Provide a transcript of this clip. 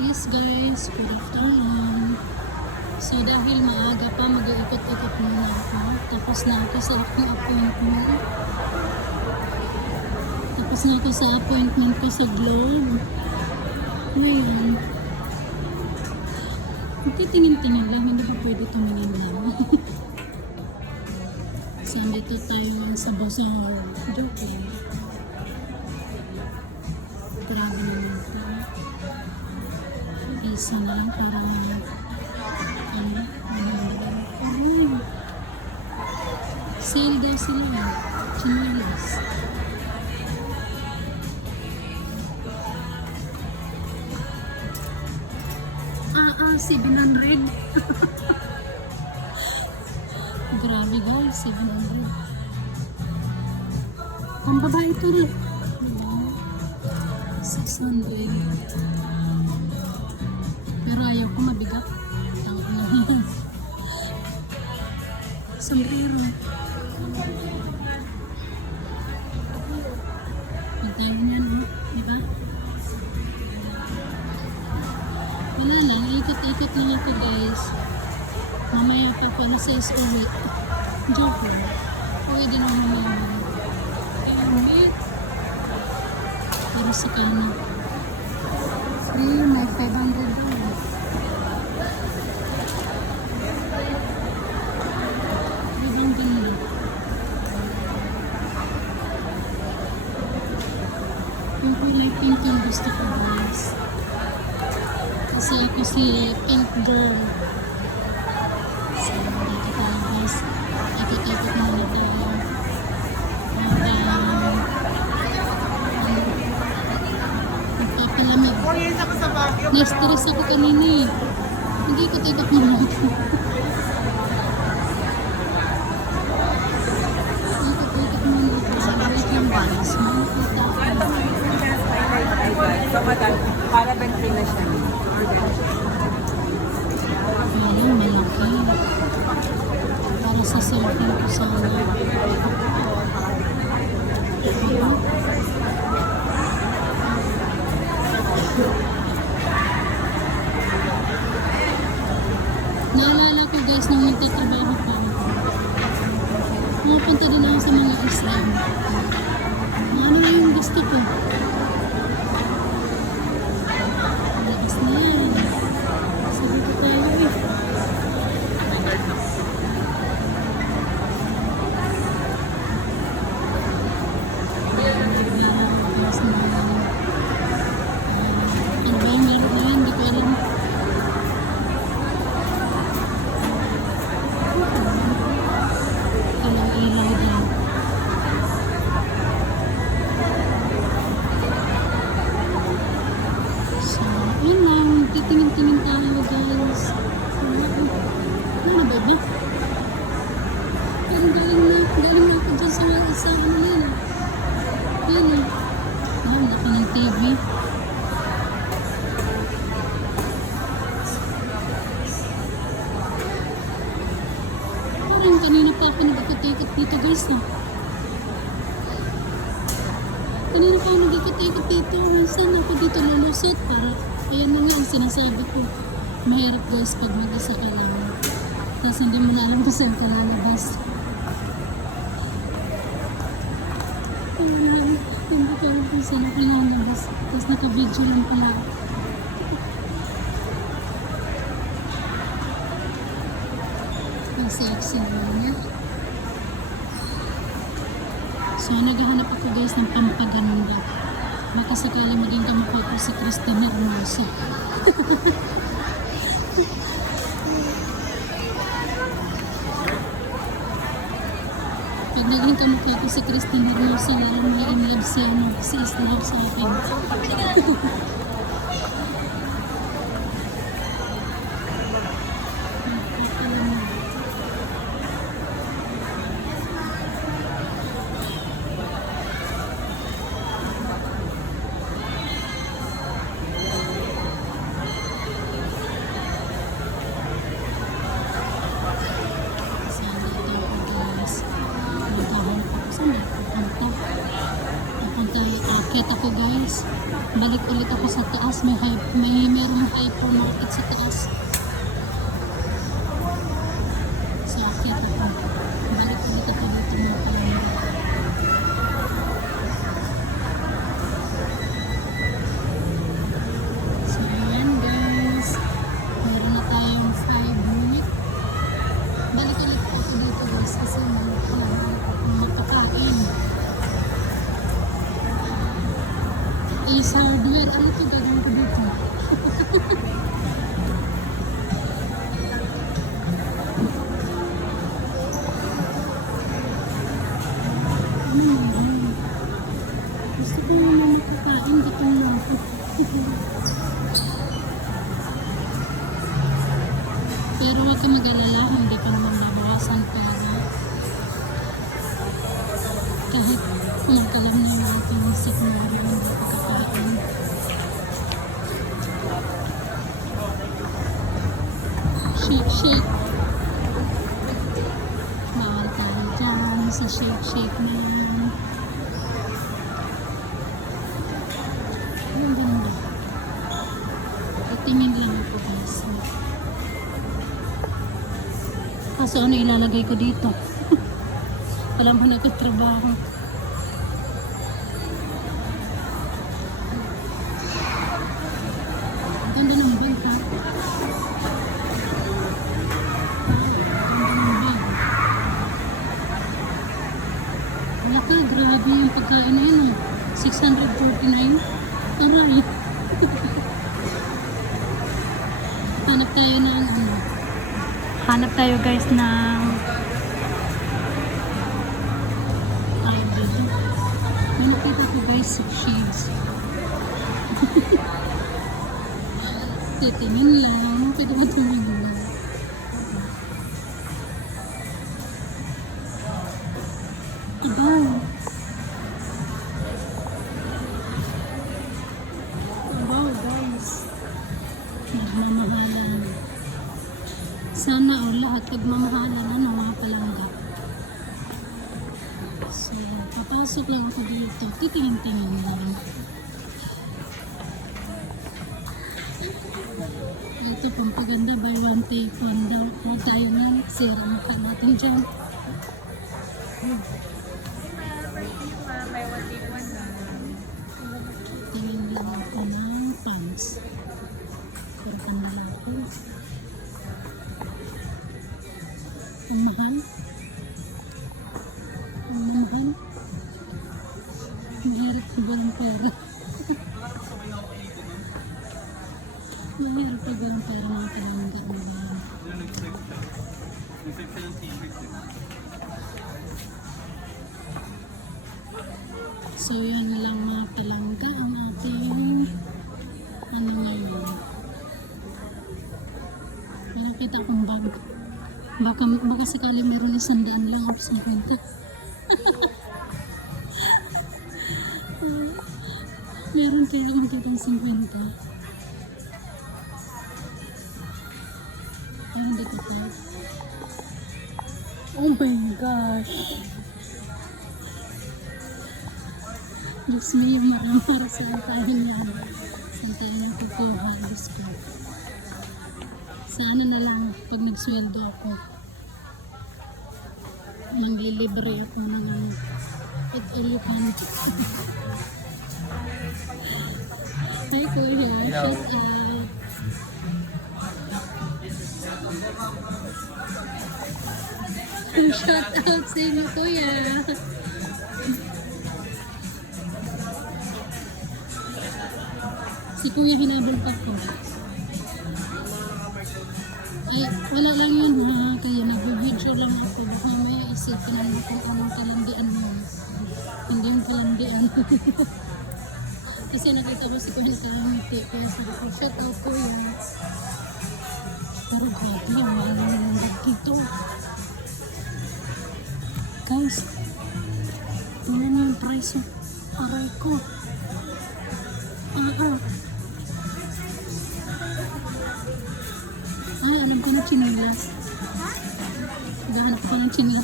Yes guys, good afternoon. So dahil maaga pa, mag-iikot-ikot muna ako. Tapos na ako sa appointment. Tapos na ako sa appointment ko sa Globe. Ngayon, titingin-tingin lang, hindi pa pwede tumingin lang. So dito tayo sa Bazaar. Joke lang. Grabe naman po. Isa na lang para sale daw sila. Chinelas. Ah, 700. Grabe guys, 700. Ang babae ito rin. 600. Pero ayaw ko mabigat. Sombrero. Pagtayo niyan, oh. Diba? Wala lang. Ikot-ikot lang ako, guys. Mamaya pa ako sa uwi. Joke lang. Uwi din ako mamaya. Uwi. Pero sa kanan. Free, may 500 doon. Yung kulay pink yung gusto ko guys. Kasi ako si pink girl. So, dito tayo guys. Ikot-ikot muna tayo. Magpapalamig. Na-stress ako kanina eh. Hindi ikot-ikot muna ako. Ikot-ikot muna ako. Wait lang guys. Makikita ako. So, madal, para bentay na siya. Ayun, malaki. Para sa cellphone ko sana. Naalala ko guys, nung nagtatrabaho pa. Pumunta din ako sa mga Islam. Ano na yung gusto ko? Lakas na yan. Sabi ko tayo eh. Ano ba yung meron na yun? Hindi ko alam. Ilaw-ilaw din. So, yun lang. Titingin-tingin tayo guys. Ano ba ba? Galing na ako dyan sa ano na yun. Yun eh. Laki ng TV. Parang kanina pa ako nag-ikot-ikot dito guys ah. Kanina pa ako nag-ikot-ikot dito. Saan ako dito lulusot? Para, ayan na nga ang sinasabi ko. Mahirap guys pag mag-isa ka lang. Tapos hindi mo na alam kung saan ka lalabas. Hindi ko alam kung saan ako lalabas. Tapos naka-video lang pala ako. Ang sexy niya. So, naghahanap ako guys ng pampaganda. Baka sakali maging kamukha ko si Christina Hermosa. Pag naging kamukha ko si Christina Hermosa, lalo may in-love siya, si Islam sa akin. Kita ko guys, Balik ulit ako sa taas. Merong hypermarket sa taas. Sa akin ako. Balik ulit ako dito mga kalangga. So, ayan guys. Meron na tayong 5 minutes. Balik ulit ako dito guys kasi magpakain. Is hardware. Ano ito gagawin ko dito? Gusto ko naman makakain dito na. Pero huwag ka mag-alala, hindi ka naman nabawasan para kahit kumakalam na yung ating sakmari, hindi ka kakain. Shake. Mahal tayo dyan sa shake na yun. Ang ganda. Tingin lang ako guys. Kaso ano ilalagay ko dito? Alam mo na ito trabaho. Ang ganda ng bag ha. Wala ka, grabe yung pagkain na yun. 649. Aray. Hanap tayo ng ano. Hanap tayo guys ng ay dito. May nakita ko guys, shades. Titingin lang. Pwede mo tumingin lang. Abaw. Abaw guys. Nagmamahalan. Sana o lahat nagmamahalan ano mga palangga. So, papasok lang ako dito. Titingin-tingin lang. Ito pampaganda, buy one take one daw. Huwag tayo nga, sira mukha natin dyan. Tingin lang ako ng pants. Pero panlalaki. Ang mahal. Ang mahal. Mahirap ko ba ng pera? Mahirap ko ba ng pera mga kalangga mo ba? So yun lang mga kalangga ang ating ano ngayon. May nakita akong bag. Baka sakali meron 100 lang ako sa kwenta. Meron kaya makita sa kwenta. Ay, hindi ko pa. Oh my gosh. Diyos me, marami para sa kain yan. Saan tayo nakukuha? Diyos ko. Sa ano na lang, pag nagsweldo ako, nanglilibre ako ng elephant. Hi Kuya, shout out. Shout out sa inyo Kuya. Si Kuya hinabol pa ko. Ay, wala lang yun ha. Kaya nag-video lang ako. Baka may isipin naman kung anong kalandian mo. Hindi yung kalandian. Kasi nakita ko si Kuya nakangiti. Kaya sabi ko, shout out Kuya. Pero grabe, mahal na ng bag dito. Guys, tingnan niyo yung price yung aray ko. Alam ko na chinelas. Gahanap ko ng chinelas